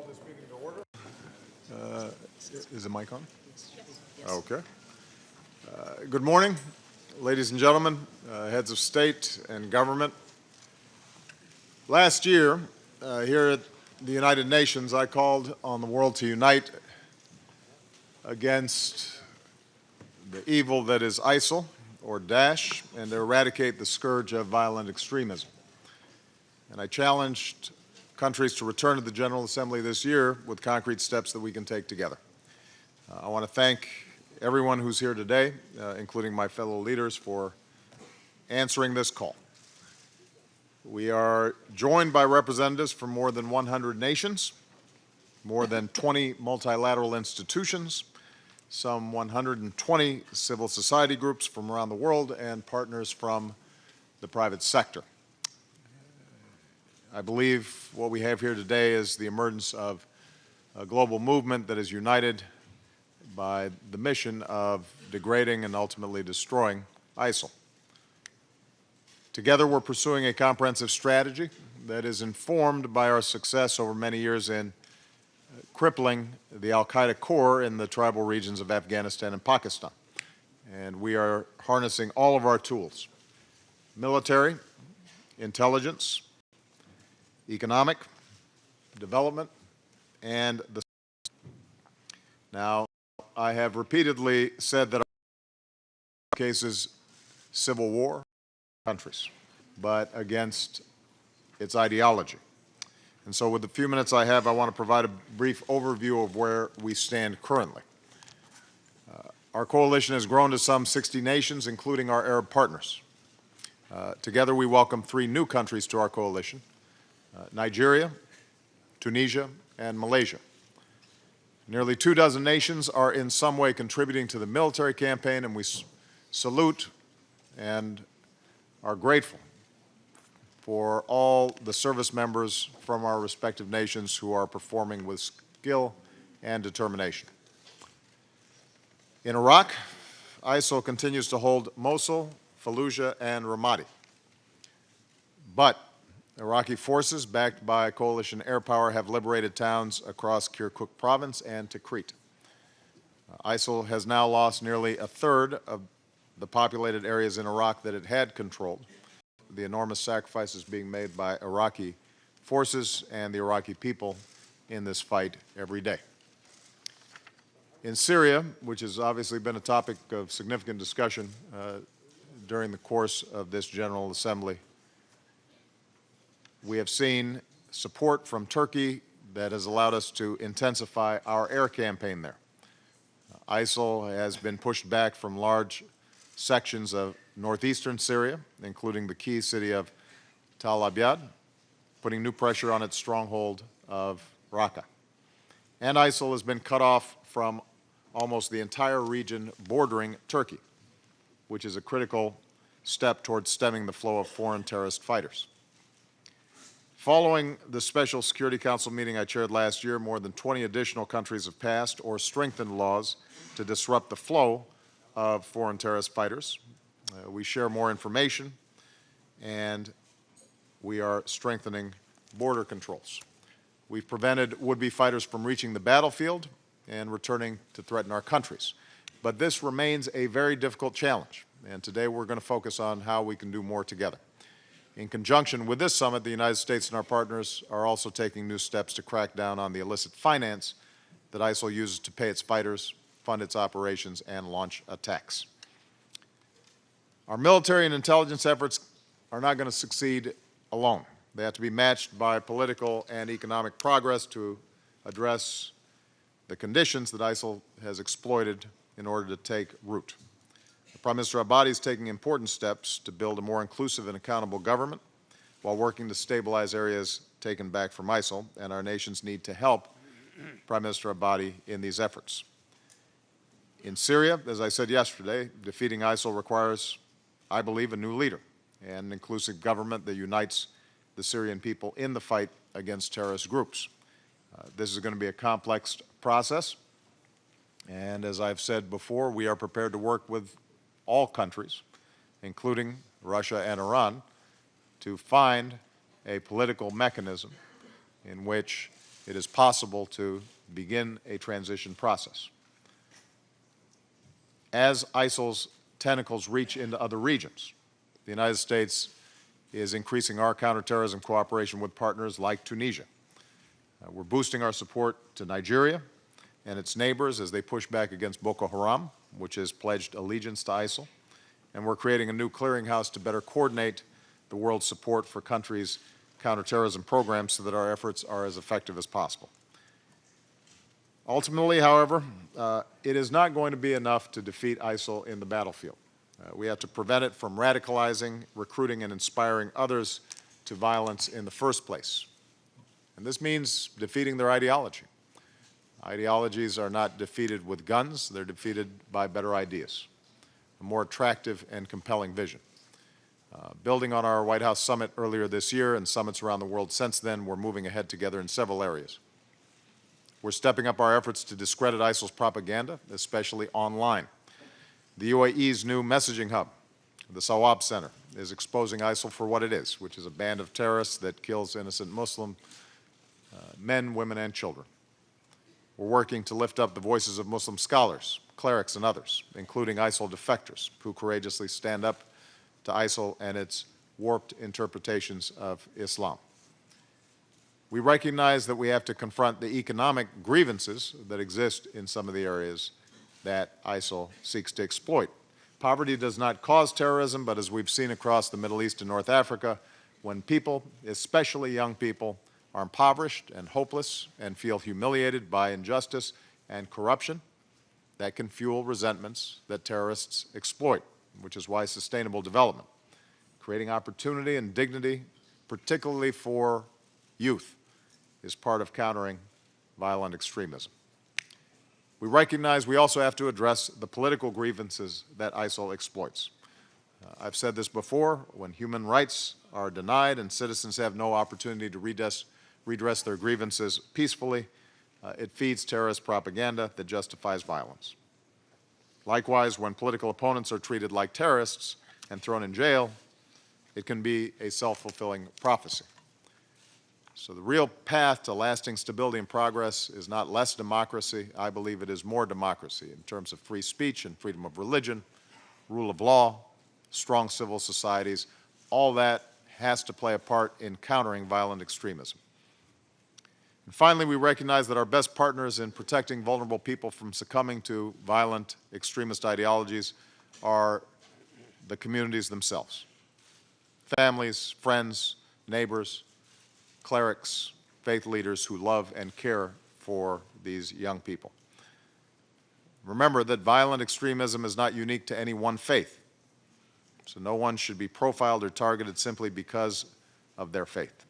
Call this meeting to order. Is the mic on? Yes. Okay. Good morning, ladies and gentlemen, heads of state and government. Last year, here at the United Nations, I called on the world to unite against the evil that is ISIL, or Daesh, and to eradicate the scourge of violent extremism. And I challenged countries to return to the General Assembly this year with concrete steps that we can take together. I want to thank everyone who's here today, including my fellow leaders, for answering this call. We are joined by representatives from more than 100 nations, more than 20 multilateral institutions, some 120 civil society groups from around the world, and partners from the private sector. I believe what we have here today is the emergence of a global movement that is united by the mission of degrading and ultimately destroying ISIL. Together, we're pursuing a comprehensive strategy that is informed by our success over many years in crippling the al-Qaeda core in the tribal regions of Afghanistan and Pakistan. And we are harnessing all of our tools: military, intelligence, economic, development, and the. Now, I have repeatedly said that our case is civil war countries, but against its ideology. And so with the few minutes I have, I want to provide a brief overview of where we stand currently. Our coalition has grown to some 60 nations, including our Arab partners. Together, we welcome 3 new countries to our coalition: Nigeria, Tunisia, and Malaysia. Nearly 24 nations are in some way contributing to the military campaign, and we salute and are grateful for all the service members from our respective nations who are performing with skill and determination. In Iraq, ISIL continues to hold Mosul, Fallujah, and Ramadi. But Iraqi forces, backed by coalition air power, have liberated towns across Kirkuk province and Tikrit. ISIL has now lost nearly a third of the populated areas in Iraq that it had controlled. The enormous sacrifices being made by Iraqi forces and the Iraqi people in this fight every day. In Syria, which has obviously been a topic of significant discussion during the course of this General Assembly, we have seen support from Turkey that has allowed us to intensify our air campaign there. ISIL has been pushed back from large sections of northeastern Syria, including the key city of Tal Abyad, putting new pressure on its stronghold of Raqqa. And ISIL has been cut off from almost the entire region bordering Turkey, which is a critical step towards stemming the flow of foreign terrorist fighters. Following the Special Security Council meeting I chaired last year, more than 20 additional countries have passed or strengthened laws to disrupt the flow of foreign terrorist fighters. We share more information, and we are strengthening border controls. We've prevented would-be fighters from reaching the battlefield and returning to threaten our countries. But this remains a very difficult challenge, and today we're going to focus on how we can do more together. In conjunction with this summit, the United States and our partners are also taking new steps to crack down on the illicit finance that ISIL uses to pay its fighters, fund its operations, and launch attacks. Our military and intelligence efforts are not going to succeed alone. They have to be matched by political and economic progress to address the conditions that ISIL has exploited in order to take root. Prime Minister Abadi is taking important steps to build a more inclusive and accountable government while working to stabilize areas taken back from ISIL, and our nations need to help Prime Minister Abadi in these efforts. In Syria, as I said yesterday, defeating ISIL requires, I believe, a new leader and an inclusive government that unites the Syrian people in the fight against terrorist groups. This is going to be a complex process, and as I've said before, we are prepared to work with all countries, including Russia and Iran, to find a political mechanism in which it is possible to begin a transition process. As ISIL's tentacles reach into other regions, the United States is increasing our counterterrorism cooperation with partners like Tunisia. We're boosting our support to Nigeria and its neighbors as they push back against Boko Haram, which has pledged allegiance to ISIL. And we're creating a new clearinghouse to better coordinate the world's support for countries' counterterrorism programs so that our efforts are as effective as possible. Ultimately, however, it is not going to be enough to defeat ISIL in the battlefield. We have to prevent it from radicalizing, recruiting, and inspiring others to violence in the first place. And this means defeating their ideology. Ideologies are not defeated with guns, they're defeated by better ideas, a more attractive and compelling vision. Building on our White House summit earlier this year and summits around the world since then, we're moving ahead together in several areas. We're stepping up our efforts to discredit ISIL's propaganda, especially online. The UAE's new messaging hub, the Sawab Center, is exposing ISIL for what it is, which is a band of terrorists that kills innocent Muslim men, women, and children. We're working to lift up the voices of Muslim scholars, clerics, and others, including ISIL defectors, who courageously stand up to ISIL and its warped interpretations of Islam. We recognize that we have to confront the economic grievances that exist in some of the areas that ISIL seeks to exploit. Poverty does not cause terrorism, but as we've seen across the Middle East and North Africa, when people, especially young people, are impoverished and hopeless and feel humiliated by injustice and corruption, that can fuel resentments that terrorists exploit, which is why sustainable development, creating opportunity and dignity, particularly for youth, is part of countering violent extremism. We recognize we also have to address the political grievances that ISIL exploits. I've said this before, when human rights are denied and citizens have no opportunity to redress their grievances peacefully, it feeds terrorist propaganda that justifies violence. Likewise, when political opponents are treated like terrorists and thrown in jail, it can be a self-fulfilling prophecy. So the real path to lasting stability and progress is not less democracy. I believe it is more democracy in terms of free speech and freedom of religion, rule of law, strong civil societies. All that has to play a part in countering violent extremism. And finally, we recognize that our best partners in protecting vulnerable people from succumbing to violent extremist ideologies are the communities themselves. Families, friends, neighbors, clerics, faith leaders who love and care for these young people. Remember that violent extremism is not unique to any one faith, so no one should be profiled or targeted simply because of their faith.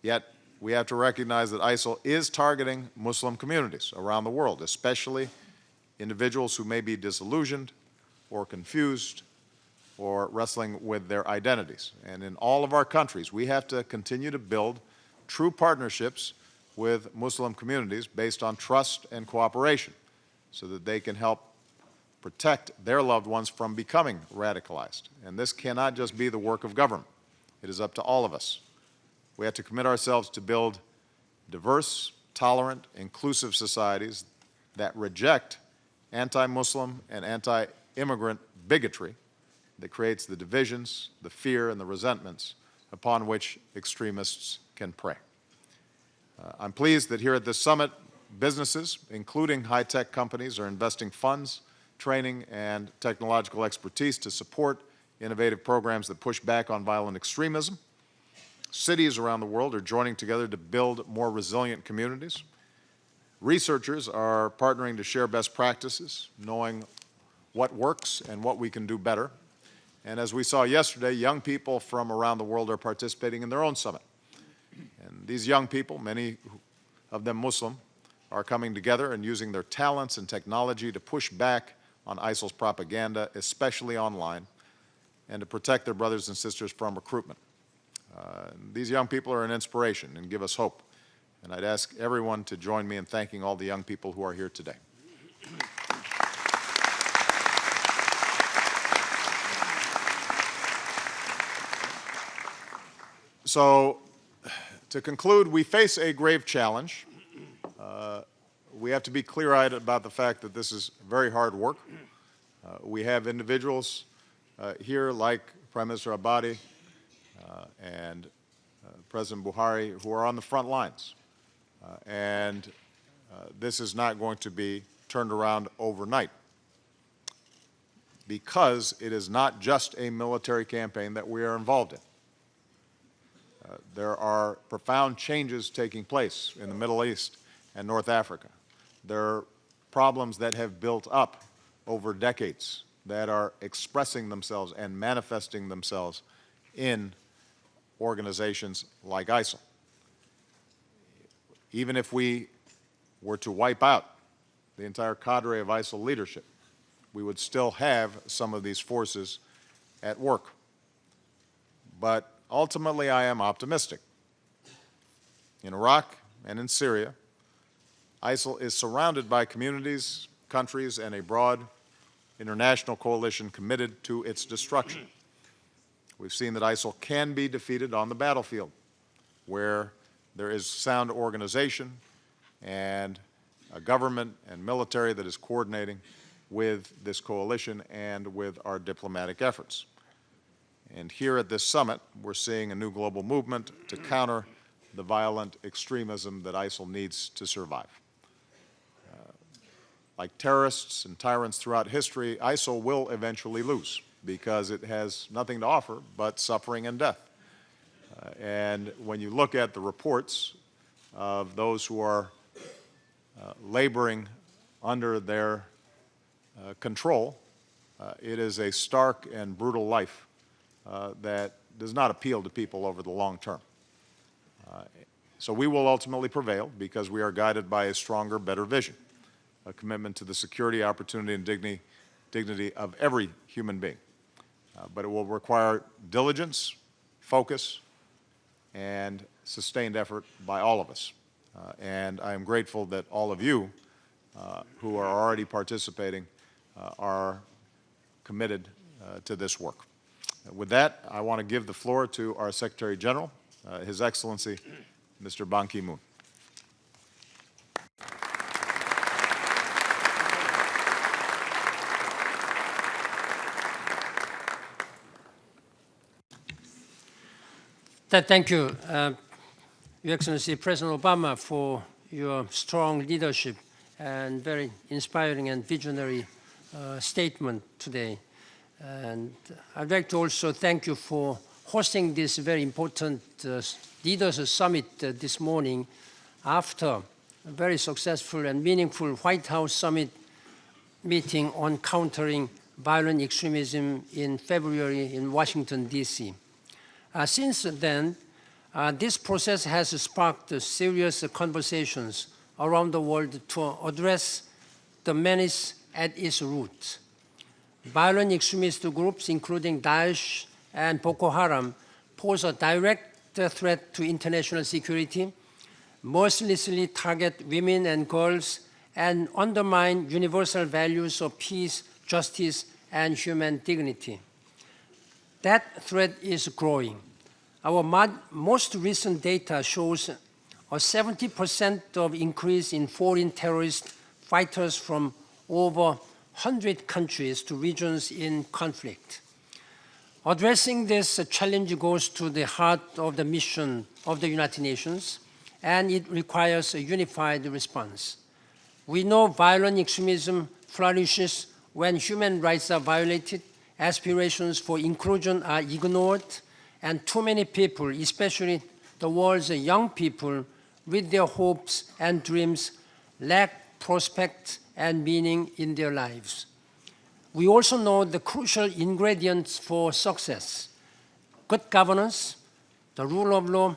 Yet, we have to recognize that ISIL is targeting Muslim communities around the world, especially individuals who may be disillusioned or confused or wrestling with their identities. And in all of our countries, we have to continue to build true partnerships with Muslim communities based on trust and cooperation so that they can help protect their loved ones from becoming radicalized. And this cannot just be the work of government. It is up to all of us. We have to commit ourselves to build diverse, tolerant, inclusive societies that reject anti-Muslim and anti-immigrant bigotry that creates the divisions, the fear, and the resentments upon which extremists can prey. I'm pleased that here at this summit, businesses, including high-tech companies, are investing funds, training, and technological expertise to support innovative programs that push back on violent extremism. Cities around the world are joining together to build more resilient communities. Researchers are partnering to share best practices, knowing what works and what we can do better. And as we saw yesterday, young people from around the world are participating in their own summit. And these young people, many of them Muslim, are coming together and using their talents and technology to push back on ISIL's propaganda, especially online, and to protect their brothers and sisters from recruitment. These young people are an inspiration and give us hope. And I'd ask everyone to join me in thanking all the young people who are here today. So, To conclude, we face a grave challenge. We have to be clear-eyed about the fact that this is very hard work. We have individuals here like Prime Minister Abadi and President Buhari who are on the front lines. This is not going to be turned around overnight because it is not just a military campaign that we are involved in. There are profound changes taking place in the Middle East and North Africa. There are problems that have built up over decades that are expressing themselves and manifesting themselves in organizations like ISIL. Even if we were to wipe out the entire cadre of ISIL leadership, we would still have some of these forces at work. But ultimately, I am optimistic. In Iraq and in Syria, ISIL is surrounded by communities, countries, and a broad international coalition committed to its destruction. We've seen that ISIL can be defeated on the battlefield, where there is sound organization and a government and military that is coordinating with this coalition and with our diplomatic efforts. And here at this summit, we're seeing a new global movement to counter the violent extremism that ISIL needs to survive. Like terrorists and tyrants throughout history, ISIL will eventually lose because it has nothing to offer but suffering and death. And when you look at the reports of those who are laboring under their control, it is a stark and brutal life that does not appeal to people over the long term. So we will ultimately prevail because we are guided by a stronger, better vision, a commitment to the security, opportunity, and dignity of every human being. But it will require diligence, focus, and sustained effort by all of us. And I am grateful that all of you who are already participating are committed to this work. With that, I want to give the floor to our Secretary General, His Excellency, Mr. Ban Ki-moon. Thank you, Your Excellency President Obama, for your strong leadership and very inspiring and visionary statement today. And I'd like to also thank you for hosting this very important Leaders Summit this morning after a very successful and meaningful White House Summit meeting on countering violent extremism in February in Washington, D.C. Since then, this process has sparked serious conversations around the world to address the menace at its roots. Violent extremist groups, including Daesh and Boko Haram, pose a direct threat to international security, mercilessly target women and girls, and undermine universal values of peace, justice, and human dignity. That threat is growing. Our most recent data shows a 70% of increase in foreign terrorist fighters from over 100 countries to regions in conflict. Addressing this challenge goes to the heart of the mission of the United Nations, and it requires a unified response. We know violent extremism flourishes when human rights are violated, aspirations for inclusion are ignored, and too many people, especially the world's young people, with their hopes and dreams, lack prospect and meaning in their lives. We also know the crucial ingredients for success: good governance, the rule of law,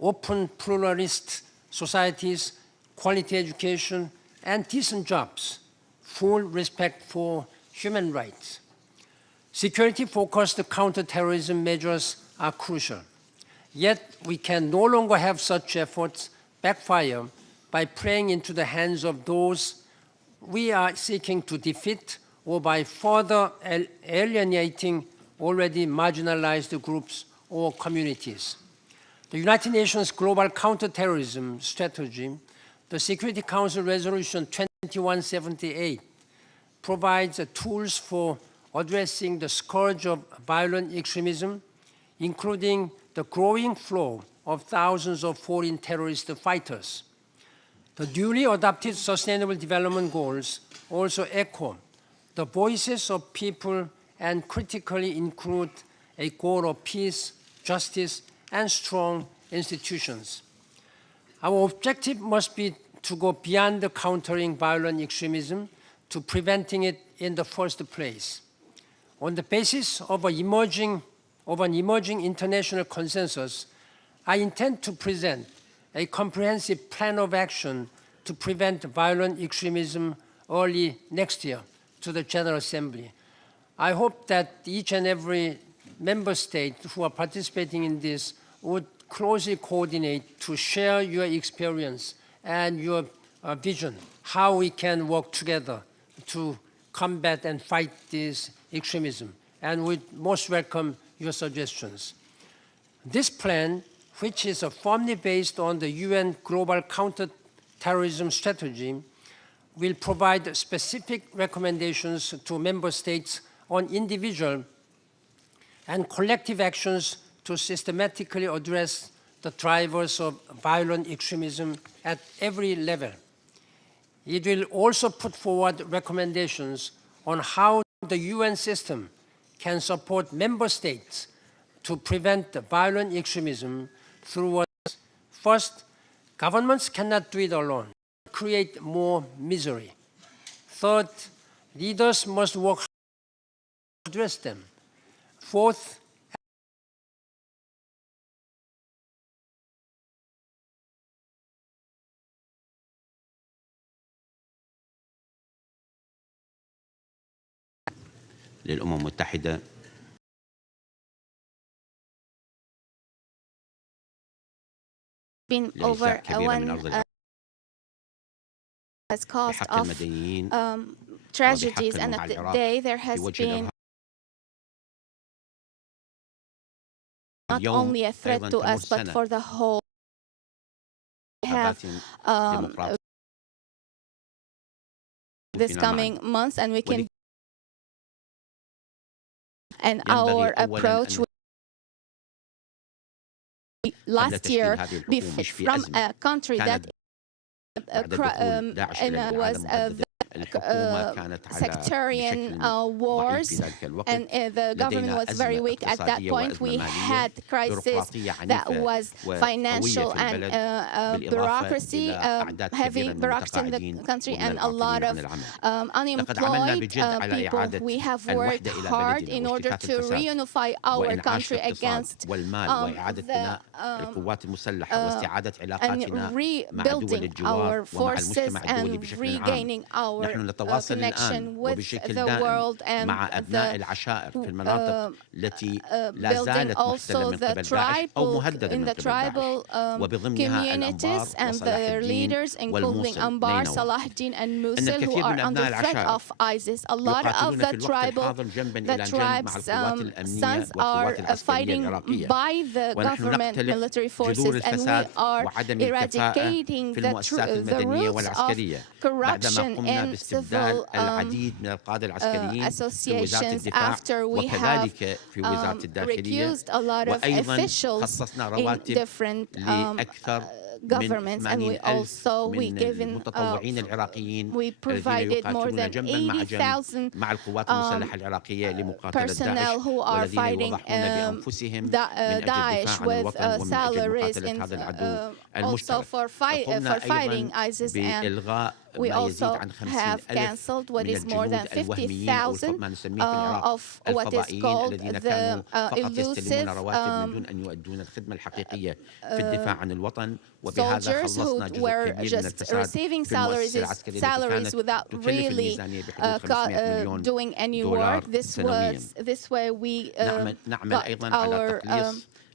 open pluralist societies, quality education, and decent jobs, full respect for human rights. Security-focused counterterrorism measures are crucial. Yet we can no longer have such efforts backfire by playing into the hands of those we are seeking to defeat, or by further alienating already marginalized groups or communities. The United Nations Global Counterterrorism Strategy, the Security Council Resolution 2178, provides tools for addressing the scourge of violent extremism, including the growing flow of thousands of foreign terrorist fighters. The duly adopted Sustainable Development Goals also echo the voices of people and critically include a goal of peace, justice, and strong institutions. Our objective must be to go beyond the countering violent extremism to preventing it in the first place. On the basis of an emerging international consensus, I intend to present a comprehensive plan of action to prevent violent extremism early next year to the General Assembly. I hope that each and every member state who are participating in this would closely coordinate to share your experience and your vision, how we can work together to combat and fight this extremism. And we most welcome your suggestions. This plan, which is firmly based on the UN Global Counterterrorism Strategy, will provide specific recommendations to member states on individual and collective actions to systematically address the drivers of violent extremism at every level. It will also put forward recommendations on how the UN system can support member states to prevent violent extremism through first, governments cannot do it alone, create more misery. Third, leaders must work hard to address them. Fourth, للأمم المتحدة been over one has caused of tragedies, and at the day there has been not only a threat to us but for the whole. We have this coming months, and we can and our approach last year from a country that was sectarian wars, and the government was very weak at that point. We had crisis that was financial and bureaucracy, heavy bureaucracy in the country, and a lot of unemployed people. We have worked hard in order to reunify our country against and rebuilding our forces and regaining our connection with the world, and building also the tribal communities and their leaders, including Anbar, Salahuddin, and Musil, who are under threat of ISIS. A lot of the tribes' sons are fighting by the government military forces, and we are eradicating the roots of corruption in civil associations after we have recused a lot of officials in different governments, and we provided more than 80,000 personnel who are fighting Daesh with salaries, also for fighting ISIS, and we also have cancelled what is more than 50,000 of what is called the elusive soldiers who were just receiving salaries without really doing any work. This way we got our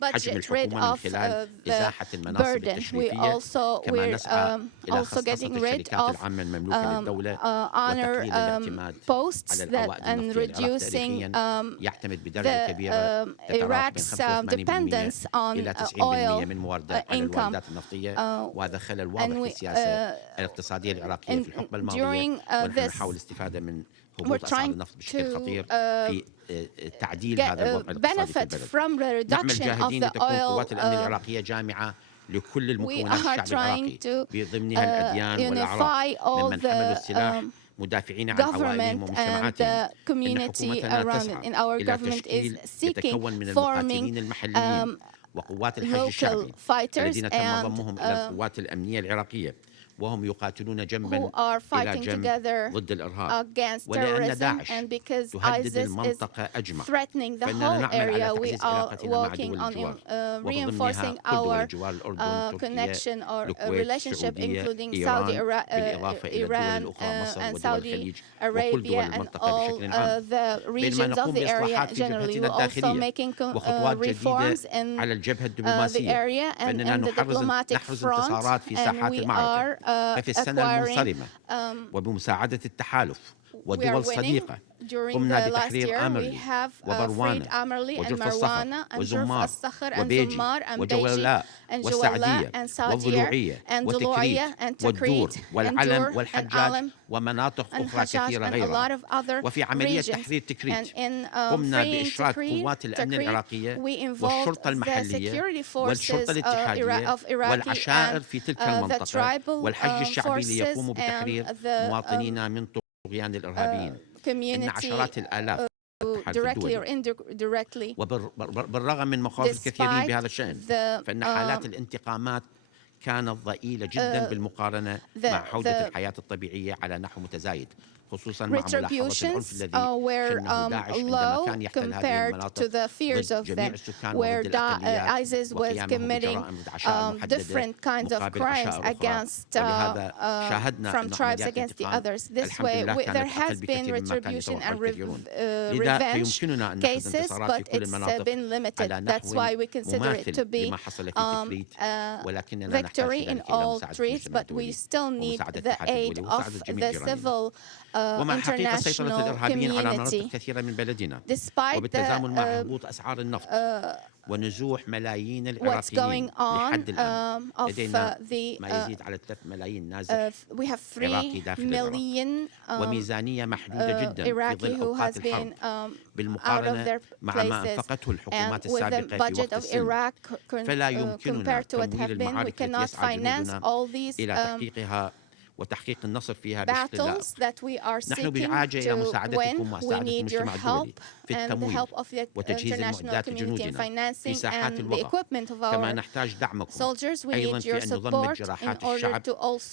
حجم budget, rid الحكومة من of خلال the إزاحة المناصب burden. التشريفية كما We're نسعى إلى also خصخصة getting rid الشركات of العامة المملوكة للدولة honor وتقليل الاعتماد posts على that العوائد and النفطية. العراق reducing تاريخيا يعتمد بدرجة كبيرة تتراوح بين Iraq's 85% dependence on إلى 90% oil من على income. الواردات النفطية، وهذا خلل واضح في السياسة الاقتصادية العراقية في الحقبة الماضية، ونحن نحاول الاستفادة من هبوط أسعار النفط بشكل خطير في تعديل هذا الوضع الاقتصادي في البلد. نعمل جاهدين لتكون قوات الأمن العراقية جامعة لكل المكونات الشعب العراقي بضمنها الأديان والأعراق ممن حملوا السلاح مدافعين عن عوائلهم ومجتمعاتهم. إن حكومتنا تسعى إلى تشكيل يتكون من المقاتلين المحليين وقوات الحشد الشعبي الذين تم ضمهم إلى القوات الأمنية العراقية، وهم يقاتلون جنبا إلى جنب ضد الإرهاب. ولأن داعش تهدد المنطقة أجمع، فإننا نعمل على تعزيز علاقتنا مع دول الجوار، وضمنها كل دول الجوار: الأردن، تركيا، الكويت، السعودية، إيران، بالإضافة إلى الدول الأخرى مصر ودول الخليج وكل دول المنطقة بشكل عام. بينما نقوم بإصلاحات في جبهتنا الداخلية وخطوات جديدة على الجبهة الدبلوماسية، فإننا نحرز انتصارات في ساحات المعركة. ففي السنة المنصرمة وبمساعدة التحالف ودول صديقة قمنا بتحرير آمرلي وبروانة وجرف الصخر وزمار وبيجي وجولاء والسعدية والضلوعية وتكريت والدور والعلم والحجاج ومناطق أخرى كثيرة غيرها. وفي عملية تحرير تكريت قمنا بإشراك قوات الأمن العراقية والشرطة المحلية والشرطة الاتحادية والعشائر في تلك المنطقة والحشد الشعبي ليقوموا بتحرير مواطنينا من طغيان الإرهابيين. إن عشرات الآلاف وبالرغم من مخاوف الكثيرين بهذا الشأن، فإن حالات الانتقامات كانت ضئيلة جدا بالمقارنة مع حوزة الحياة الطبيعية على نحو متزايد، خصوصا مع ملاحظة العنف الذي شنه داعش عندما كان يحتل هذه المناطق ضد جميع السكان وضد الأقليات وقيامه بجرائم عشائر محددة مقابل عشائر أخرى. ولهذا شاهدنا أن عمليات الانتقام الحمد لله كانت أقل بكثير مما كان يتوقع الكثيرون. لذا فيمكننا أن نحصد انتصارات في كل المناطق على نحو مماثل لما حصل في تكريت، ولكننا نحتاج ذلك إلى مساعدة المجتمع الدولي ومساعدة الاتحاد الدولي ومساعدة جميع جيراننا. ومع حقيقة سيطرة الإرهابيين على مناطق كثيرة من بلدنا وبالتزامن مع هبوط أسعار النفط ونزوح ملايين العراقيين لحد الآن لدينا ما يزيد على 3 ملايين نازح عراقي داخل العراق وميزانية محدودة جدا في ظل أوقات الحرب بالمقارنة مع ما أنفقته الحكومات السابقة في وقت السلم. فلا يمكننا تمويل المعارك التي يسعى جنودنا إلى تحقيقها وتحقيق النصر فيها بشكل لائق. نحن بحاجة إلى مساعدتكم ومساعدة المجتمع الدولي في التمويل وتجهيز المعدات لجنودنا في ساحات الوضع، كما نحتاج دعمكم أيضا في أن نضمن جراحات الشعب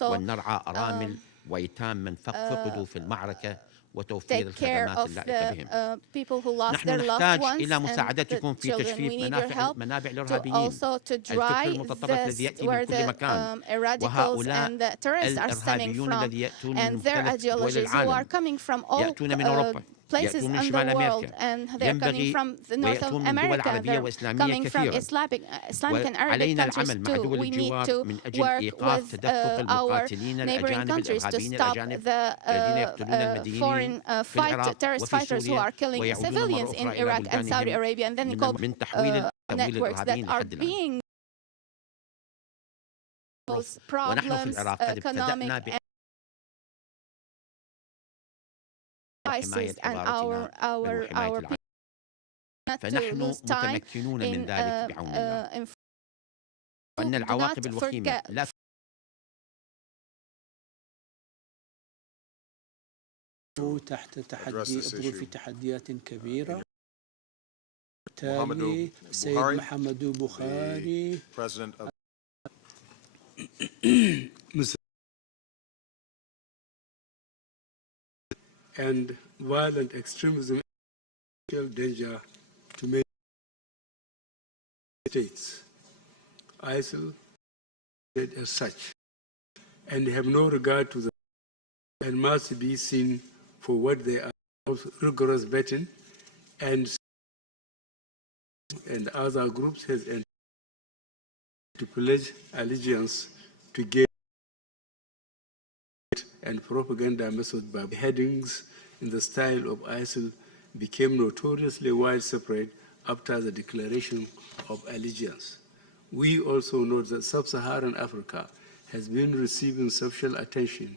وأن نرعى أرامل وأيتام من فقدوا في المعركة وتوفير الخدمات اللائقة بهم. نحن نحتاج إلى مساعدتكم في تجفيف منابع الإرهابيين، الفكر المتطرف الذي يأتي من كل مكان، وهؤلاء الإرهابيون الذين يأتون من مختلف دول العالم، يأتون من أوروبا، يأتون من شمال أمريكا، ينبغي ويأتون من دول عربية وإسلامية كثيرة. وعلينا العمل مع دول الجوار من أجل إيقاف تدفق المقاتلين الأجانب الإرهابيين الأجانب الذين يقتلون المدنيين في العراق وفي سوريا ويعودون مرة أخرى إلى بلدانهم من تحويل الإرهابيين لحد الآن. ونحن في العراق قد ابتدأنا حماية حضارتنا وحماية العالم، فنحن متمكنون من ذلك بعون الله. وأن العواقب الوخيمة لا تحت ظروف تحديات كبيرة. بالتالي السيد محمد بوخاري and violent extremism is a real danger to many states. ISIL as such and have no regard to them and must be seen for what they are, rigorous vetting and and other groups has to pledge allegiance to gay and propaganda method by headings in the style of ISIL became notoriously widespread after the declaration of allegiance. We also note that sub-Saharan Africa has been receiving special attention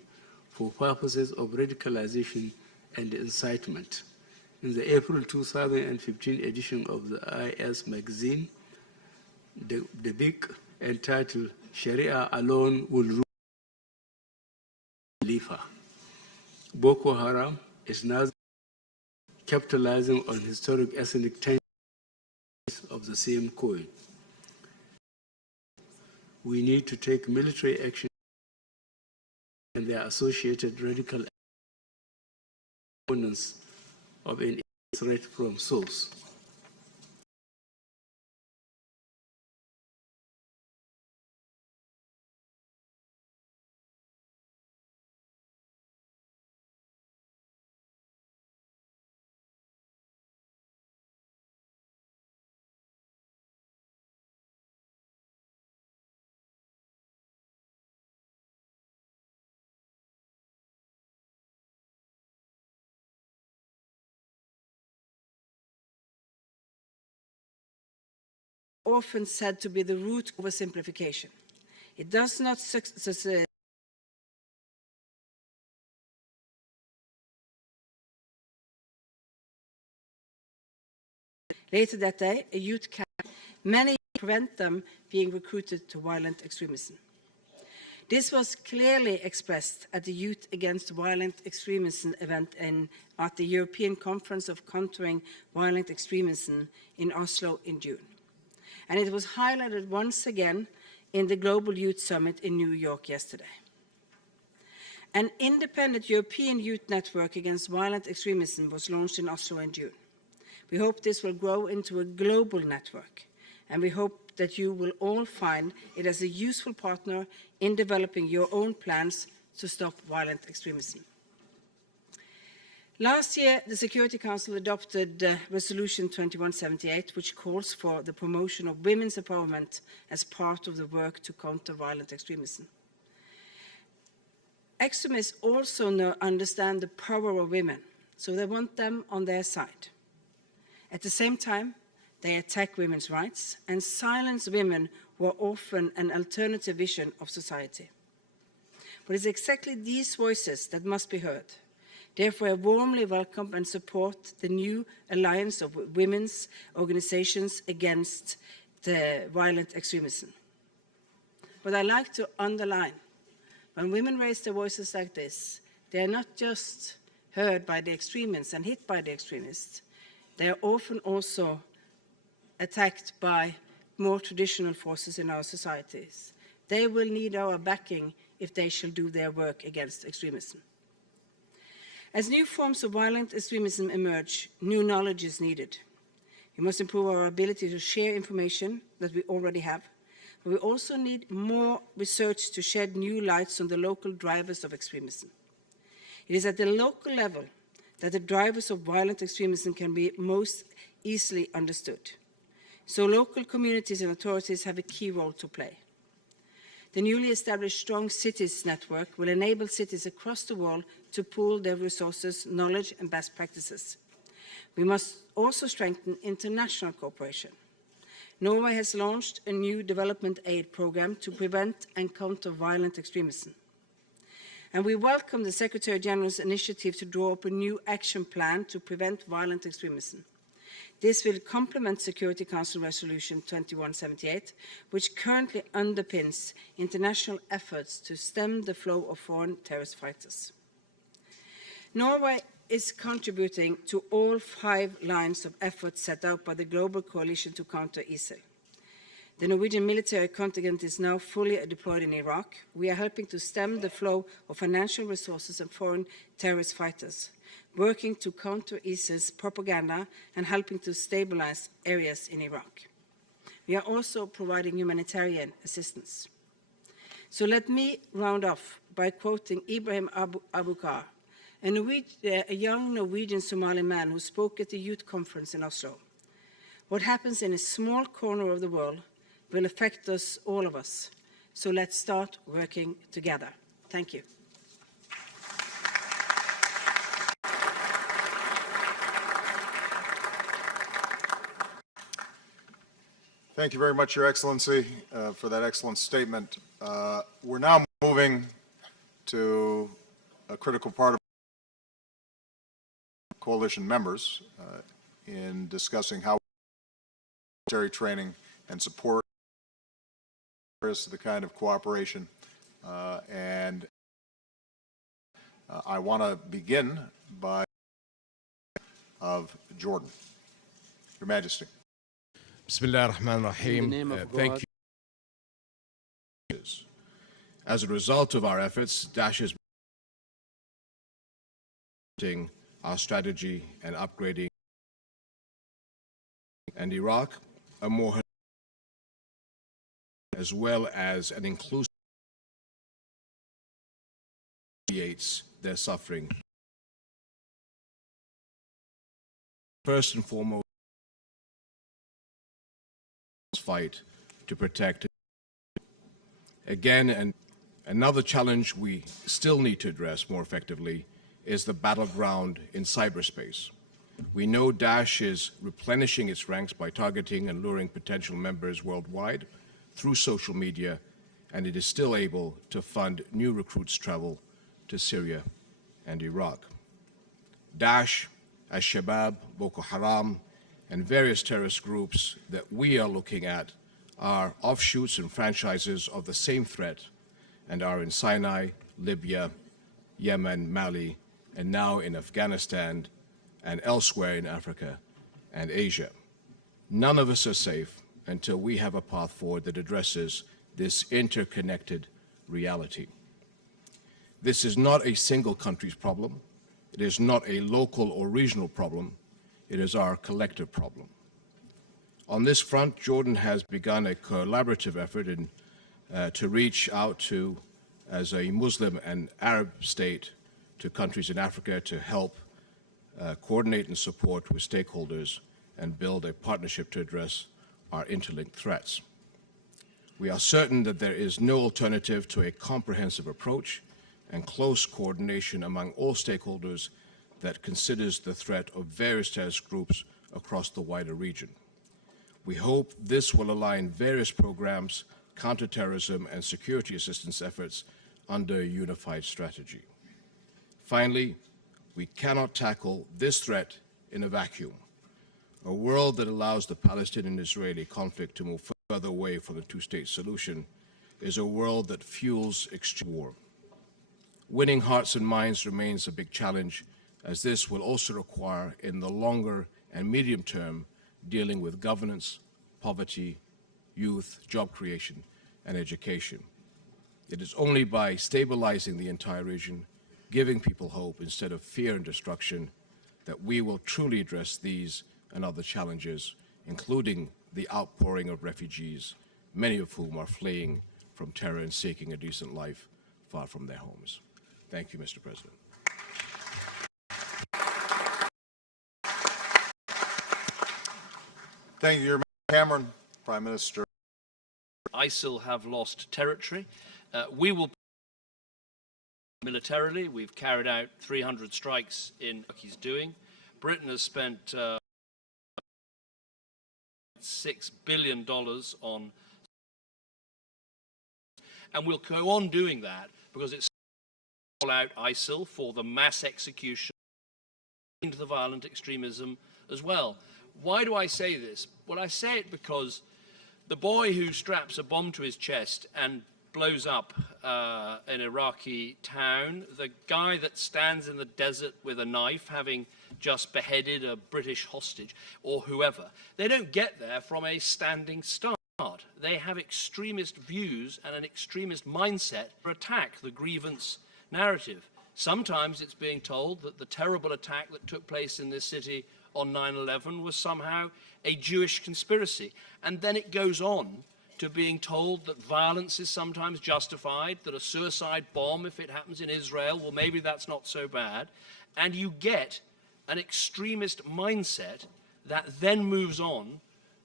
for purposes of radicalization and incitement. In the April 2015 edition of the IS magazine, the book entitled Sharia Alone Will Rule Khalifa. Boko Haram is now capitalizing on historic ethnic tensions of the same coin. We need to take military action and their associated radical opponents of an threat from source. Often said to be the root of oversimplification. It does not succeed. Later that day, a youth camp, many prevent them being recruited to violent extremism. This was clearly expressed at the Youth Against Violent Extremism event at the European Conference of Countering Violent Extremism in Oslo in June. And it was highlighted once again in the Global Youth Summit in New York yesterday. An independent European youth network against violent extremism was launched in Oslo in June. We hope this will grow into a global network, and we hope that you will all find it as a useful partner in developing your own plans to stop violent extremism. Last year, the Security Council adopted Resolution 2178, which calls for the promotion of women's empowerment as part of the work to counter violent extremism. Extremists also understand the power of women, so they want them on their side. At the same time, they attack women's rights and silence women who are often an alternative vision of society. But it's exactly these voices that must be heard. Therefore, I warmly welcome and support the new alliance of women's organizations against the violent extremism. But I like to underline, when women raise their voices like this, they are not just heard by the extremists and hit by the extremists, they are often also attacked by more traditional forces in our societies. They will need our backing if they shall do their work against extremism. As new forms of violent extremism emerge, new knowledge is needed. We must improve our ability to share information that we already have, but we also need more research to shed new lights on the local drivers of extremism. It is at the local level that the drivers of violent extremism can be most easily understood. So local communities and authorities have a key role to play. The newly established Strong Cities Network will enable cities across the world to pool their resources, knowledge, and best practices. We must also strengthen international cooperation. Norway has launched a new development aid program to prevent and counter violent extremism. And we welcome the Secretary General's initiative to draw up a new action plan to prevent violent extremism. This will complement Security Council Resolution 2178, which currently underpins international efforts to stem the flow of foreign terrorist fighters. Norway is contributing to all 5 lines of effort set out by the Global Coalition to counter ISIL. The Norwegian military contingent is now fully deployed in Iraq. We are helping to stem the flow of financial resources and foreign terrorist fighters, working to counter ISIL's propaganda and helping to stabilize areas in Iraq. We are also providing humanitarian assistance. So let me round off by quoting Ibrahim Abukar, a young Norwegian Somali man who spoke at the youth conference in Oslo. What happens in a small corner of the world will affect us, all of us. So let's start working together. Thank you. Thank you very much, Your Excellency, for that excellent statement. We're now moving to a critical part of coalition members in discussing how military training and support is the kind of cooperation. I want to begin by of Jordan. Your Majesty. Bismillah ar-Rahman ar-Rahim. In the name of Thank you. As a result of our efforts, Daesh is our strategy and upgrading and Iraq a more as well as an inclusive creates their suffering. First and foremost, fight to protect. Again, and another challenge we still need to address more effectively is the battleground in cyberspace. We know Daesh is replenishing its ranks by targeting and luring potential members worldwide through social media, and it is still able to fund new recruits' travel to Syria and Iraq. Daesh, Al-Shabaab, Boko Haram, and various terrorist groups that we are looking at are offshoots and franchises of the same threat and are in Sinai, Libya, Yemen, Mali, and now in Afghanistan and elsewhere in Africa and Asia. None of us are safe until we have a path forward that addresses this interconnected reality. This is not a single country's problem. It is not a local or regional problem. It is our collective problem. On this front, Jordan has begun a collaborative effort to reach out to, as a Muslim and Arab state, to countries in Africa to help coordinate and support with stakeholders and build a partnership to address our interlinked threats. We are certain that there is no alternative to a comprehensive approach and close coordination among all stakeholders that considers the threat of various terrorist groups across the wider region. We hope this will align various programs, counterterrorism and security assistance efforts under a unified strategy. Finally, we cannot tackle this threat in a vacuum. A world that allows the Palestinian-Israeli conflict to move further away from the two-state solution is a world that fuels extreme war. Winning hearts and minds remains a big challenge, as this will also require, in the longer and medium term, dealing with governance, poverty, youth, job creation, and education. It is only by stabilizing the entire region, giving people hope instead of fear and destruction, that we will truly address these and other challenges, including the outpouring of refugees, many of whom are fleeing from terror and seeking a decent life far from their homes. Thank you, Mr. President. Thank you, Your Majesty. Cameron, Prime Minister. ISIL have lost territory. We will militarily. We've carried out 300 strikes in what he's doing. Britain has spent $6 billion on, and we'll go on doing that because it's all out ISIL for the mass execution into the violent extremism as well. Why do I say this? Well, I say it because the boy who straps a bomb to his chest and blows up an Iraqi town, the guy that stands in the desert with a knife having just beheaded a British hostage or whoever, they don't get there from a standing start. They have extremist views and an extremist mindset to attack the grievance narrative. Sometimes it's being told that the terrible attack that took place in this city on 9/11 was somehow a Jewish conspiracy. And then it goes on to being told that violence is sometimes justified, that a suicide bomb, if it happens in Israel, well, maybe that's not so bad. And you get an extremist mindset that then moves on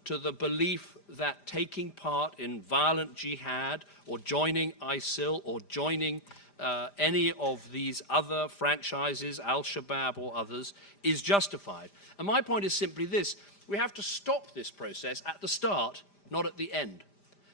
to the belief that taking part in violent jihad or joining ISIL or joining any of these other franchises, Al-Shabaab or others, is justified. And my point is simply this: we have to stop this process at the start, not at the end.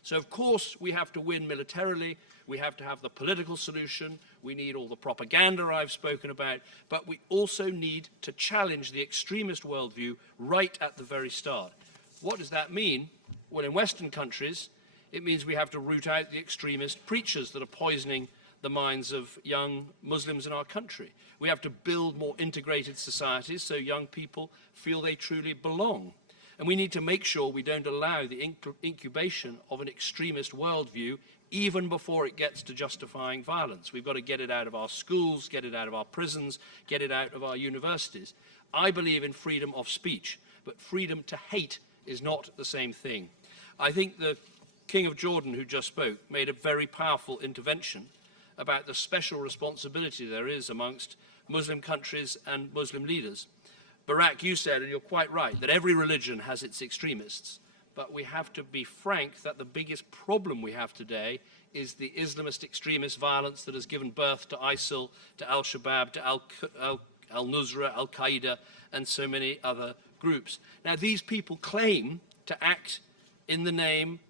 So of course we have to win militarily, we have to have the political solution, we need all the propaganda I've spoken about, but we also need to challenge the extremist worldview right at the very start. What does that mean? Well, in Western countries, it means we have to root out the extremist preachers that are poisoning the minds of young Muslims in our country. We have to build more integrated societies so young people feel they truly belong. And we need to make sure we don't allow the incubation of an extremist worldview even before it gets to justifying violence. We've got to get it out of our schools, get it out of our prisons, get it out of our universities. I believe in freedom of speech, but freedom to hate is not the same thing. I think the King of Jordan, who just spoke, made a very powerful intervention about the special responsibility there is amongst Muslim countries and Muslim leaders. Barak, you said, and you're quite right, that every religion has its extremists, but we have to be frank that the biggest problem we have today is the Islamist extremist violence that has given birth to ISIL, to Al-Shabaab, to Al-Nusra, Al-Qaeda, and so many other groups. Now, these people claim to act in the name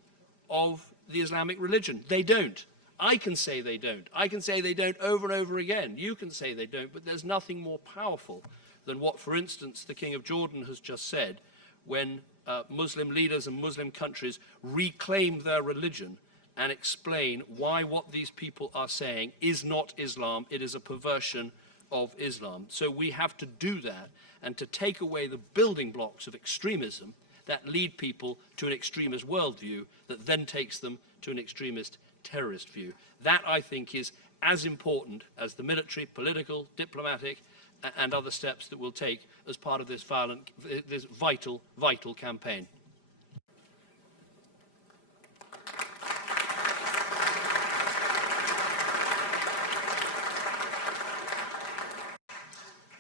of the Islamic religion. They don't. I can say they don't. I can say they don't over and over again. You can say they don't, but there's nothing more powerful than what, for instance, the King of Jordan has just said when Muslim leaders and Muslim countries reclaim their religion and explain why what these people are saying is not Islam, it is a perversion of Islam. So we have to do that and to take away the building blocks of extremism that lead people to an extremist worldview that then takes them to an extremist terrorist view. That, I think, is as important as the military, political, diplomatic, and other steps that we'll take as part of this vital campaign.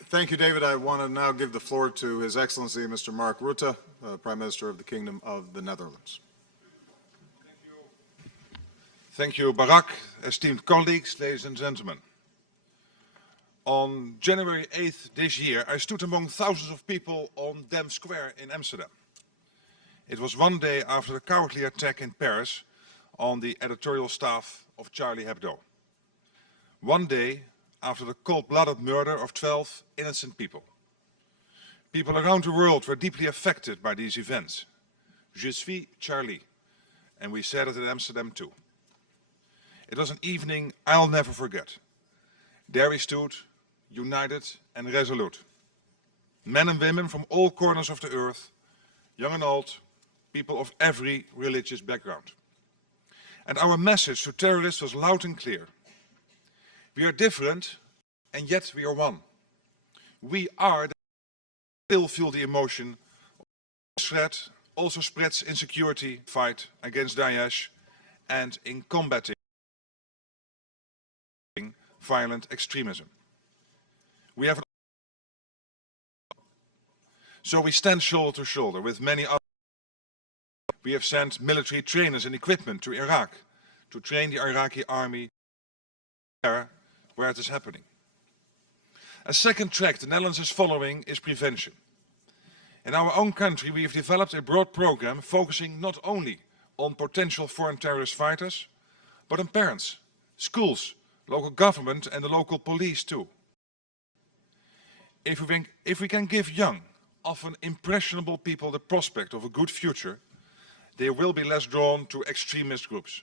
Thank you, David. I want to now give the floor to His Excellency, Mr. Mark Rutte, Prime Minister of the Kingdom of the Netherlands. Thank you, Barak. Esteemed colleagues, ladies and gentlemen. On January 8th this year, I stood among thousands of people on Dam Square in Amsterdam. It was one day after the cowardly attack in Paris on the editorial staff of Charlie Hebdo. One day after the cold-blooded murder of 12 innocent people. People around the world were deeply affected by these events. Je suis Charlie, and we said it in Amsterdam too. It was an evening I'll never forget. There we stood, united and resolute. Men and women from all corners of the earth, young and old, people of every religious background. And our message to terrorists was loud and clear. We are different, and yet we are one. We are the still feel the emotion. Threat also spreads insecurity, fight against Daesh, and in combating violent extremism. We have so we stand shoulder to shoulder with many others. We have sent military trainers and equipment to Iraq to train the Iraqi army there where it is happening. A second track the Netherlands is following is prevention. In our own country, we have developed a broad program focusing not only on potential foreign terrorist fighters, but on parents, schools, local government and the local police too. If we can give young, often impressionable people the prospect of a good future, they will be less drawn to extremist groups.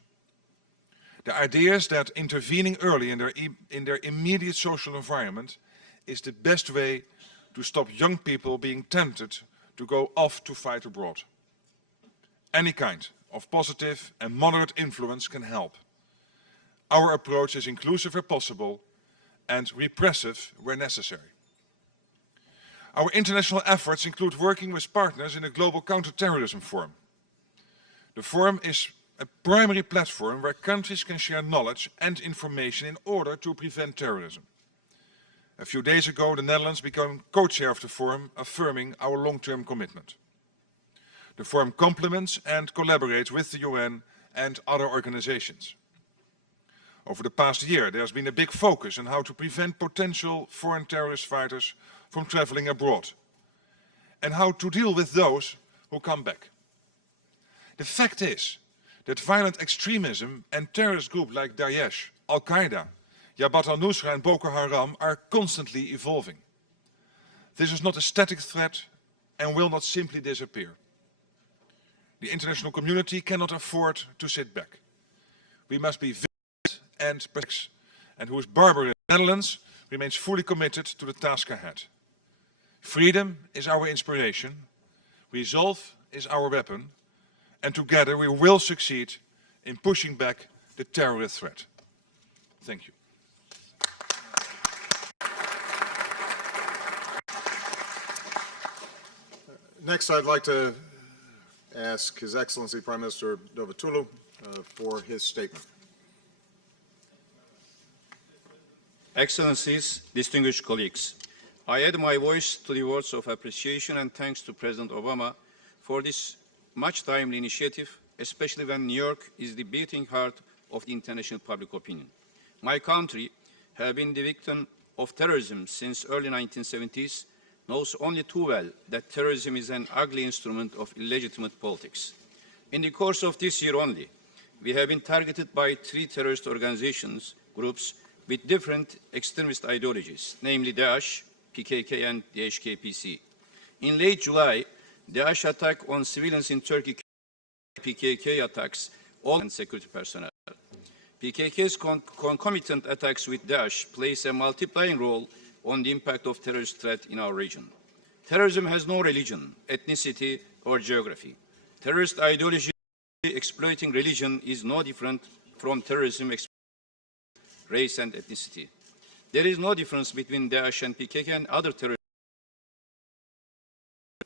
The idea is that intervening early in their immediate social environment is the best way to stop young people being tempted to go off to fight abroad. Any kind of positive and moderate influence can help. Our approach is inclusive where possible and repressive where necessary. Our international efforts include working with partners in the Global Counterterrorism Forum. The forum is a primary platform where countries can share knowledge and information in order to prevent terrorism. A few days ago, the Netherlands became co-chair of the forum, affirming our long-term commitment. The forum complements and collaborates with the UN and other organizations. Over the past year, there's been a big focus on how to prevent potential foreign terrorist fighters from traveling abroad and how to deal with those who come back. The fact is that violent extremism and terrorist groups like Daesh, Al-Qaeda, Jabhat al-Nusra and Boko Haram are constantly evolving. This is not a static threat and will not simply disappear. The international community cannot afford to sit back. We must be vigilant and protect, and whose Barbara in the Netherlands remains fully committed to the task ahead. Freedom is our inspiration, resolve is our weapon, and together we will succeed in pushing back the terrorist threat. Thank you. Next, I'd like to ask His Excellency Prime Minister Davutoglu for his statement. Excellencies, distinguished colleagues, I add my voice to the words of appreciation and thanks to President Obama for this much timely initiative, especially when New York is the beating heart of the international public opinion. My country, has been the victim of terrorism since early 1970s, knows only too well that terrorism is an ugly instrument of illegitimate politics. In the course of this year only, we have been targeted by 3 terrorist organizations, groups with different extremist ideologies, namely Daesh, PKK and the HKPC. In late July, Daesh attack on civilians in Turkey, PKK attacks all and security personnel. PKK's concomitant attacks with Daesh plays a multiplying role on the impact of terrorist threat in our region. Terrorism has no religion, ethnicity, or geography. Terrorist ideology exploiting religion is no different from terrorism exploiting race and ethnicity. There is no difference between Daesh and PKK and other terrorists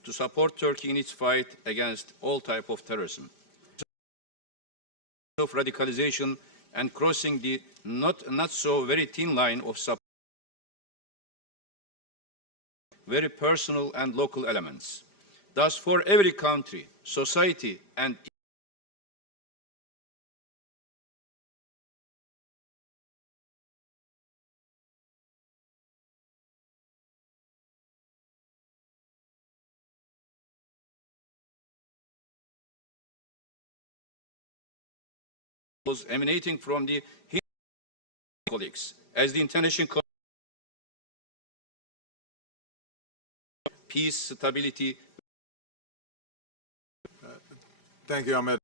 to support Turkey in its fight against all types of terrorism, of radicalization and crossing the not so very thin line of support, very personal and local elements. Thus, for every country, society, and emanating from the colleagues, as the international peace, stability. Thank you, Ahmed.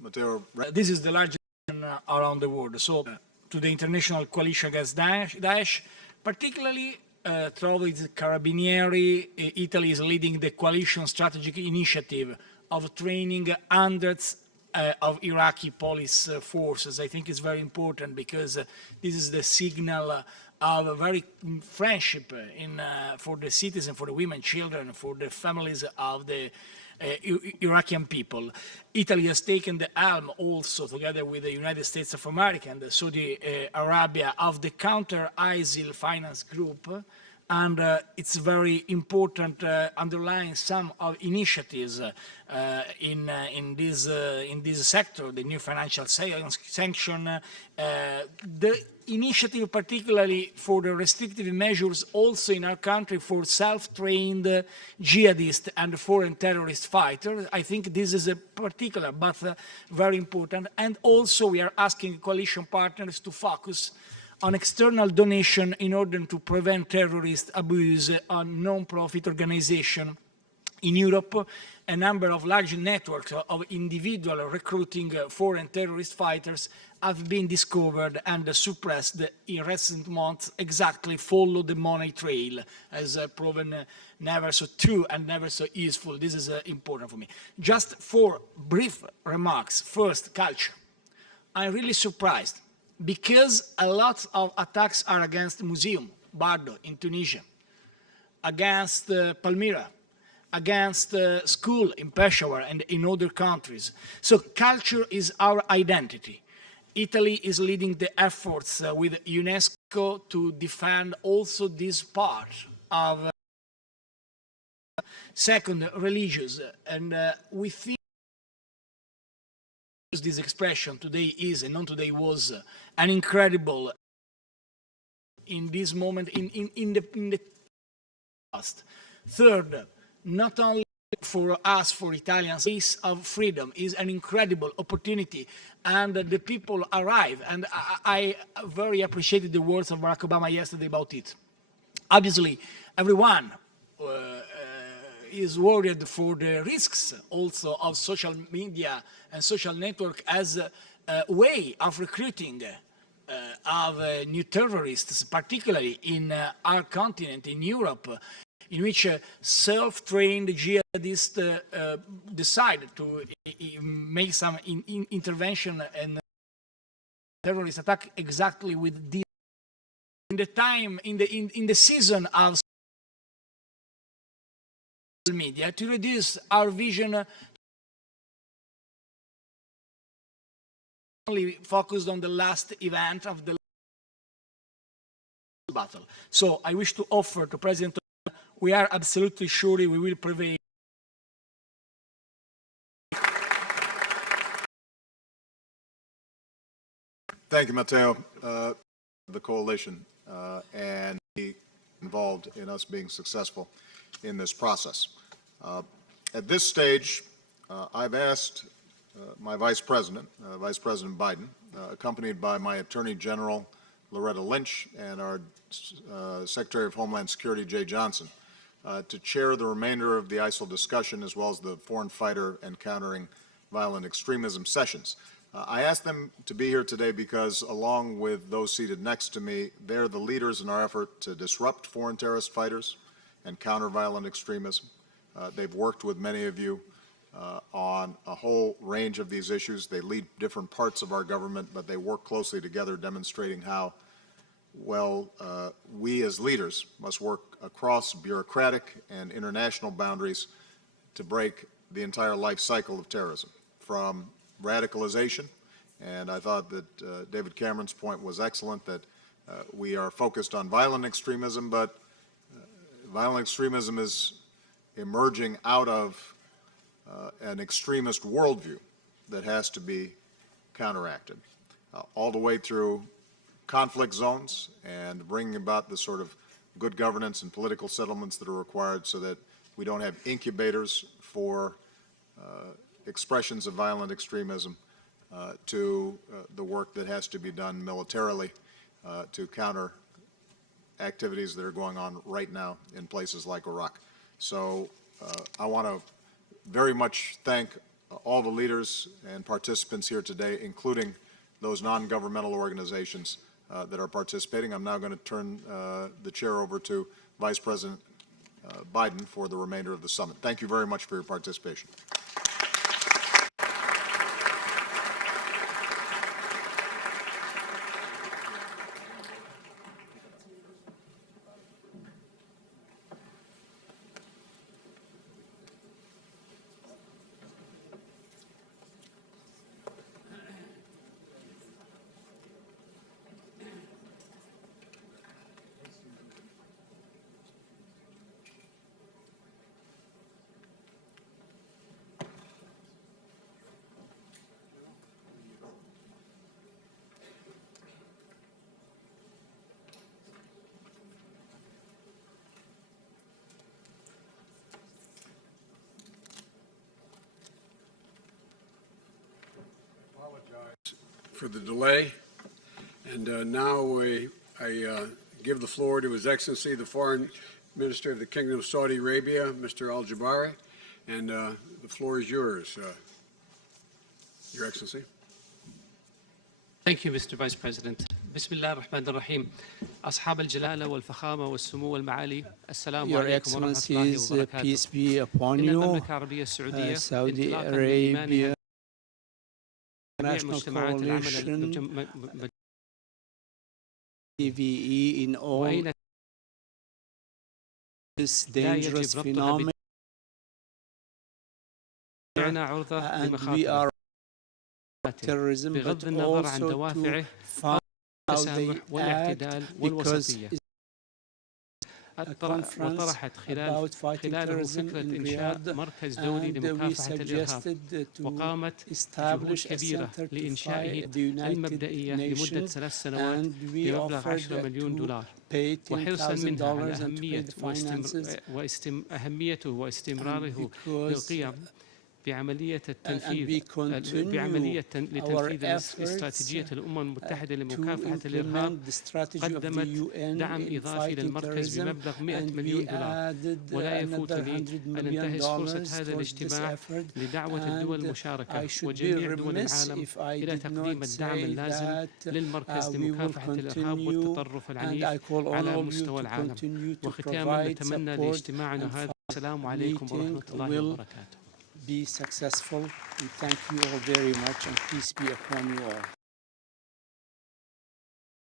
Matteo. This is the largest around the world. So to the international coalition against Daesh, particularly through its Carabinieri, Italy is leading the coalition strategic initiative of training hundreds of Iraqi police forces. I think it's very important because this is the signal of a very friendship for the citizens, for the women, children, for the families of the Iraqi people. Italy has taken the helm also, together with the United States of America and Saudi Arabia, of the counter-ISIL finance group. And it's very important underlying some of initiatives in this sector, the new financial sanction, the initiative particularly for the restrictive measures also in our country for self-trained jihadists and foreign terrorist fighters. I think this is a particular but very important. And also we are asking coalition partners to focus on external donation in order to prevent terrorist abuse on non-profit organizations. In Europe, a number of large networks of individual recruiting foreign terrorist fighters have been discovered and suppressed in recent months, exactly follow the money trail, as proven never so true and never so useful. This is important for me. Just 4 brief remarks. First, culture. I'm really surprised because a lot of attacks are against Museum, Bardo in Tunisia, against Palmyra, against school in Peshawar and in other countries. So culture is our identity. Italy is leading the efforts with UNESCO to defend also this part of Second, religious. And we think this expression today is and not today was an incredible in this moment in the past. Third, not only for us, for Italians, space of freedom is an incredible opportunity, and the people arrive. And I very appreciated the words of Barack Obama yesterday about it. Obviously, everyone is worried for the risks also of social media and social network as a way of recruiting of new terrorists, particularly in our continent, in Europe, in which self-trained jihadists decide to make some intervention and terrorist attack exactly with this. In the time, in the season of social media, to reduce our vision only focused on the last event of the battle. So I wish to offer to President, we are absolutely sure we will prevail. Thank you, Matteo. The coalition and be involved in us being successful in this process. At this stage, I've asked my Vice President Biden, accompanied by my Attorney General, Loretta Lynch, and our Secretary of Homeland Security, Jay Johnson, to chair the remainder of the ISIL discussion, as well as the foreign fighter and countering violent extremism sessions. I asked them to be here today because, along with those seated next to me, they're the leaders in our effort to disrupt foreign terrorist fighters and counter violent extremism. They've worked with many of you on a whole range of these issues. They lead different parts of our government, but they work closely together, demonstrating how well we as leaders must work across bureaucratic and international boundaries to break the entire life cycle of terrorism, from radicalization. And I thought that David Cameron's point was excellent, that we are focused on violent extremism, but violent extremism is emerging out of an extremist worldview that has to be counteracted, all the way through conflict zones and bringing about the sort of good governance and political settlements that are required so that we don't have incubators for expressions of violent extremism, to the work that has to be done militarily to counter activities that are going on right now in places like Iraq. So I want to very much thank all the leaders and participants here today, including those non-governmental organizations that are participating. I'm now going to turn the chair over to Vice President Biden for the remainder of the summit. Thank you very much for your participation. For the delay, and now I give the floor to His Excellency, the Foreign Minister of the Kingdom of Saudi Arabia, Mr. Al-Jabari, and the floor is yours, Your Excellency. Thank you, Mr. Vice President. بسم الله الرحمن الرحيم. أصحاب الجلالة والفخامة والسمو والمعالي. السلام عليكم ورحمة الله وبركاته. Peace be upon you. المملكة العربية السعودية Saudi Arabia National Coalition, TVE in all this dangerous phenomenon, and we are terrorism, but also to find how they act, because وطرحت خلاله فكرة إنشاء مركز دولي لمكافحة الإرهاب وقامت جهود كبيرة لإنشائه المبدئية لمدة 3 سنوات بمبلغ 10 مليون دولار وحرصا منها على أهميته واستمراره للقيام بعملية لتنفيذ استراتيجية الأمم المتحدة لمكافحة الإرهاب قدمت دعم إضافي للمركز بمبلغ 100 مليون دولار ولا يفوتني أن أنتهز فرصة هذا الاجتماع لدعوة الدول المشاركة وجميع دول العالم إلى تقديم الدعم اللازم للمركز لمكافحة الإرهاب والتطرف العنيف على مستوى العالم وختاما نتمنى لاجتماعنا هذا السلام عليكم ورحمة الله وبركاته. Be successful. We thank you all very much and peace be upon you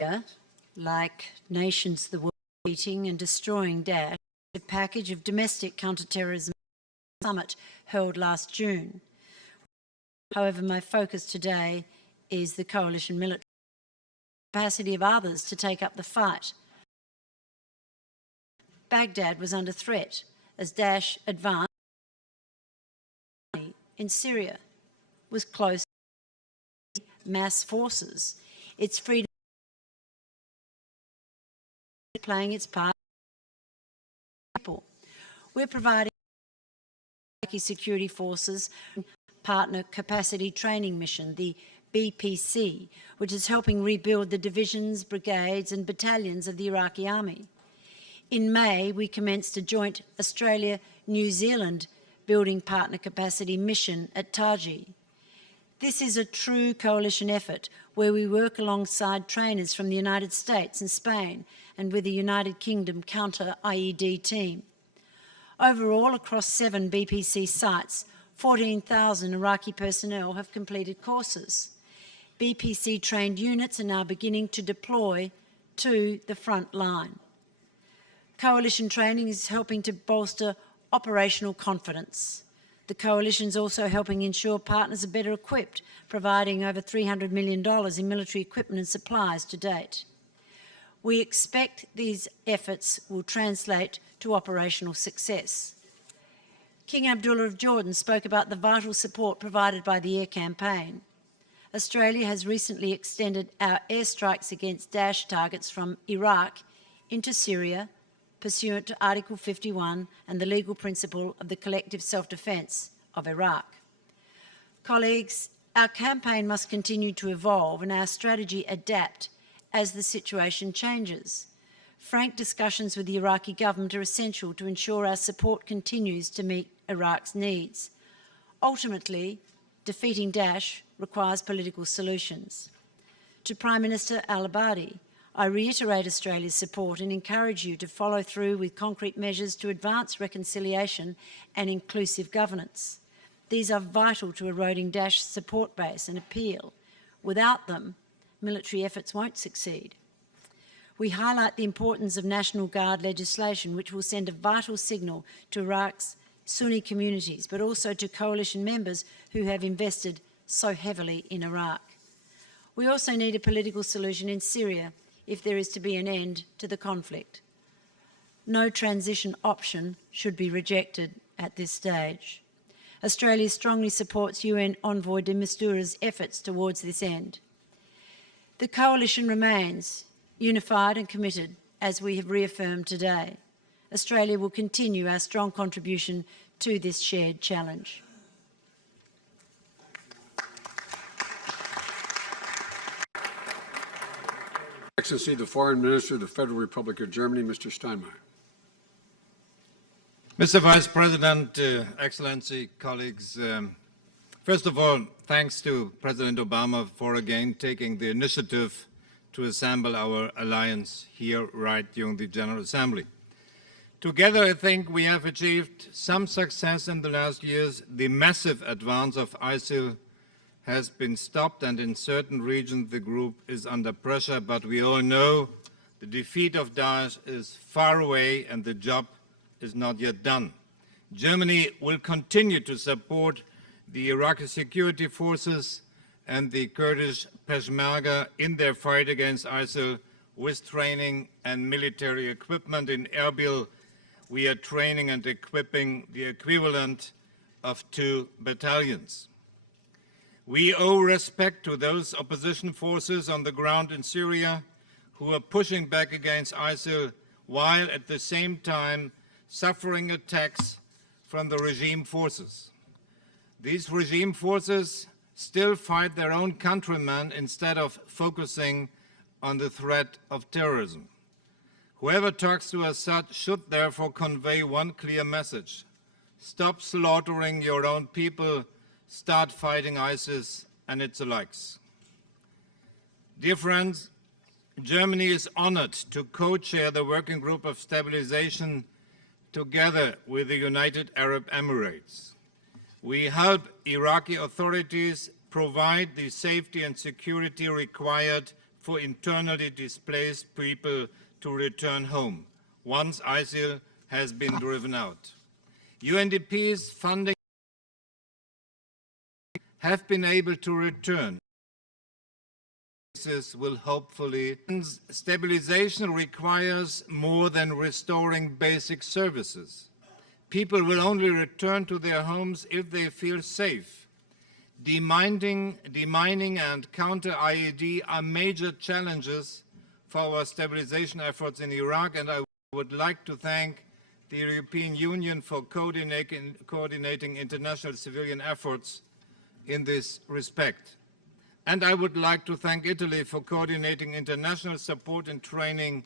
all. Like nations the world beating and destroying Daesh, a package of domestic counterterrorism summit held last June. However, my focus today is the coalition military capacity of others to take up the fight. Baghdad was under threat as Daesh advanced in Syria with close mass forces. Its freedom playing its part. We're providing Iraqi security forces partner capacity training mission, the BPC, which is helping rebuild the divisions, brigades and battalions of the Iraqi army. In May, we commenced a joint Australia-New Zealand building partner capacity mission at Taji. This is a true coalition effort where we work alongside trainers from the United States and Spain and with the United Kingdom counter-IED team. Overall, across 7 BPC sites, 14,000 Iraqi personnel have completed courses. BPC-trained units are now beginning to deploy to the front line. Coalition training is helping to bolster operational confidence. The coalition is also helping ensure partners are better equipped, providing over $300 million in military equipment and supplies to date. We expect these efforts will translate to operational success. King Abdullah of Jordan spoke about the vital support provided by the air campaign. Australia has recently extended our airstrikes against Daesh targets from Iraq into Syria, pursuant to Article 51 and the legal principle of the collective self-defence of Iraq. Colleagues, our campaign must continue to evolve and our strategy adapt as the situation changes. Frank discussions with the Iraqi government are essential to ensure our support continues to meet Iraq's needs. Ultimately, defeating Daesh requires political solutions. To Prime Minister al-Abadi, I reiterate Australia's support and encourage you to follow through with concrete measures to advance reconciliation and inclusive governance. These are vital to eroding Daesh's support base and appeal. Without them, military efforts won't succeed. We highlight the importance of National Guard legislation, which will send a vital signal to Iraq's Sunni communities, but also to coalition members who have invested so heavily in Iraq. We also need a political solution in Syria if there is to be an end to the conflict. No transition option should be rejected at this stage. Australia strongly supports UN Envoy de Mistura's efforts towards this end. The coalition remains unified and committed, as we have reaffirmed today. Australia will continue our strong contribution to this shared challenge. Excellency, the Foreign Minister of the Federal Republic of Germany, Mr. Steinmeier. Mr. Vice President, Excellency, colleagues, first of all, thanks to President Obama for again taking the initiative to assemble our alliance here right during the General Assembly. Together, I think we have achieved some success in the last years. The massive advance of ISIL has been stopped, and in certain regions the group is under pressure, but we all know the defeat of Daesh is far away and the job is not yet done. Germany will continue to support the Iraqi security forces and the Kurdish Peshmerga in their fight against ISIL with training and military equipment. In Erbil, we are training and equipping the equivalent of 2 battalions. We owe respect to those opposition forces on the ground in Syria who are pushing back against ISIL while at the same time suffering attacks from the regime forces. These regime forces still fight their own countrymen instead of focusing on the threat of terrorism. Whoever talks to Assad should therefore convey one clear message: stop slaughtering your own people, start fighting ISIS and its likes. Dear friends, Germany is honored to co-chair the Working Group of Stabilization together with the United Arab Emirates. We help Iraqi authorities provide the safety and security required for internally displaced people to return home once ISIL has been driven out. UNDP's funding have been able to return. This will hopefully. Stabilization requires more than restoring basic services. People will only return to their homes if they feel safe. Demining and counter-IED are major challenges for our stabilization efforts in Iraq, and I would like to thank the European Union for coordinating international civilian efforts in this respect. And I would like to thank Italy for coordinating international support and training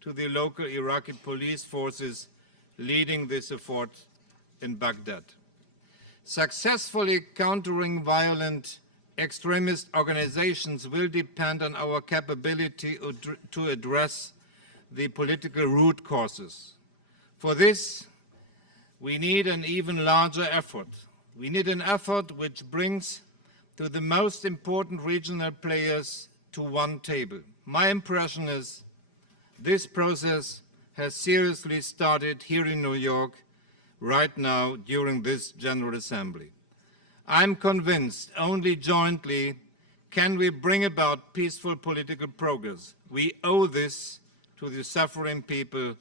to the local Iraqi police forces leading this effort in Baghdad. Successfully countering violent extremist organizations will depend on our capability to address the political root causes. For this, we need an even larger effort. We need an effort which brings to the most important regional players to one table. My impression is this process has seriously started here in New York right now during this General Assembly. I'm convinced only jointly can we bring about peaceful political progress. We owe this to the suffering people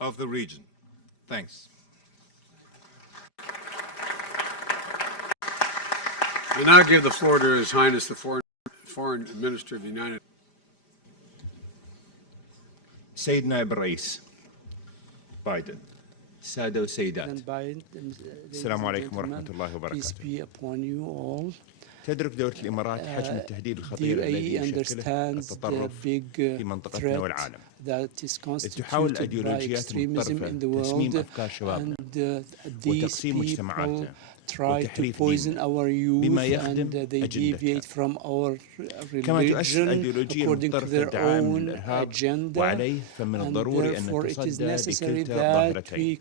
of the region. Thanks. I now give the floor to His Highness the Foreign Minister of the United States. سيد نائب الرئيس بايدن، سادة وسيدات، السلام عليكم ورحمة الله وبركاته. تدرك دولة الإمارات حجم التهديد الخطير الذي يشكله التطرف في منطقتنا والعالم، إذ تحاول الأيديولوجيات المتطرفة تسميم أفكار شبابنا وتقسيم مجتمعاتنا وتحريف ديننا بما يخدم أجندتها. كما تؤسس الأيديولوجيا المتطرفة الدعائم للإرهاب، وعليه فمن الضروري أن نتصدى بكلتا الظاهرتين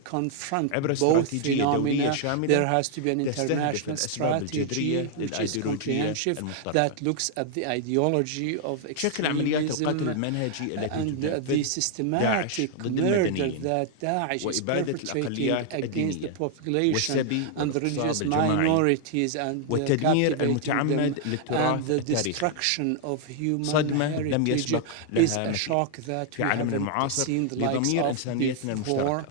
عبر استراتيجية دولية شاملة تستهدف الأسباب الجذرية للأيديولوجيا المتطرفة. شكل عمليات القتل المنهجي التي تنفذ داعش ضد المدنيين وإبادة الأقليات الدينية والسبي والاغتصاب الجماعي والتدمير المتعمد للتراث التاريخي صدمة لم يسبق لها مثيل في عالمنا المعاصر لضمير إنسانيتنا المشتركة.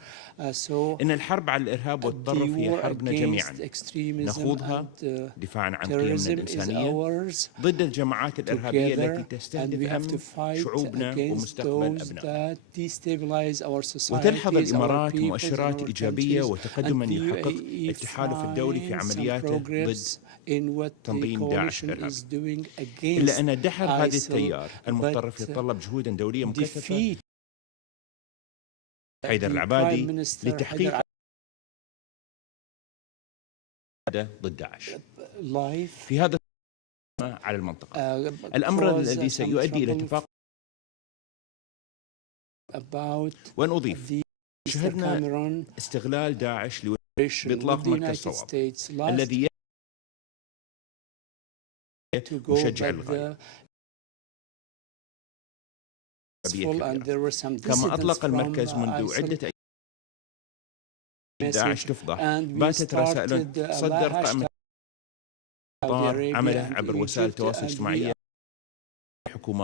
إن الحرب على الإرهاب والتطرف هي حربنا جميعا نخوضها دفاعا عن قيمنا الإنسانية ضد الجماعات الإرهابية التي تستهدف أمن شعوبنا ومستقبل أبنائنا. وتلحظ الإمارات مؤشرات إيجابية وتقدما يحقق التحالف الدولي في عملياته ضد تنظيم داعش الإرهابي، إلا أن دحر هذا التيار المتطرف يتطلب جهودا دولية مكثفة. حيدر العبادي لتحقيق ضد داعش في هذا على المنطقة، الأمر الذي سيؤدي إلى اتفاق. وأن أضيف شهدنا استغلال داعش بإطلاق مركز صواب الذي يشجع الغاية. كما أطلق المركز منذ عدة أيام داعش تفضح، باتت رسائل تصدر قائمة عمله عبر وسائل التواصل الاجتماعي حكومات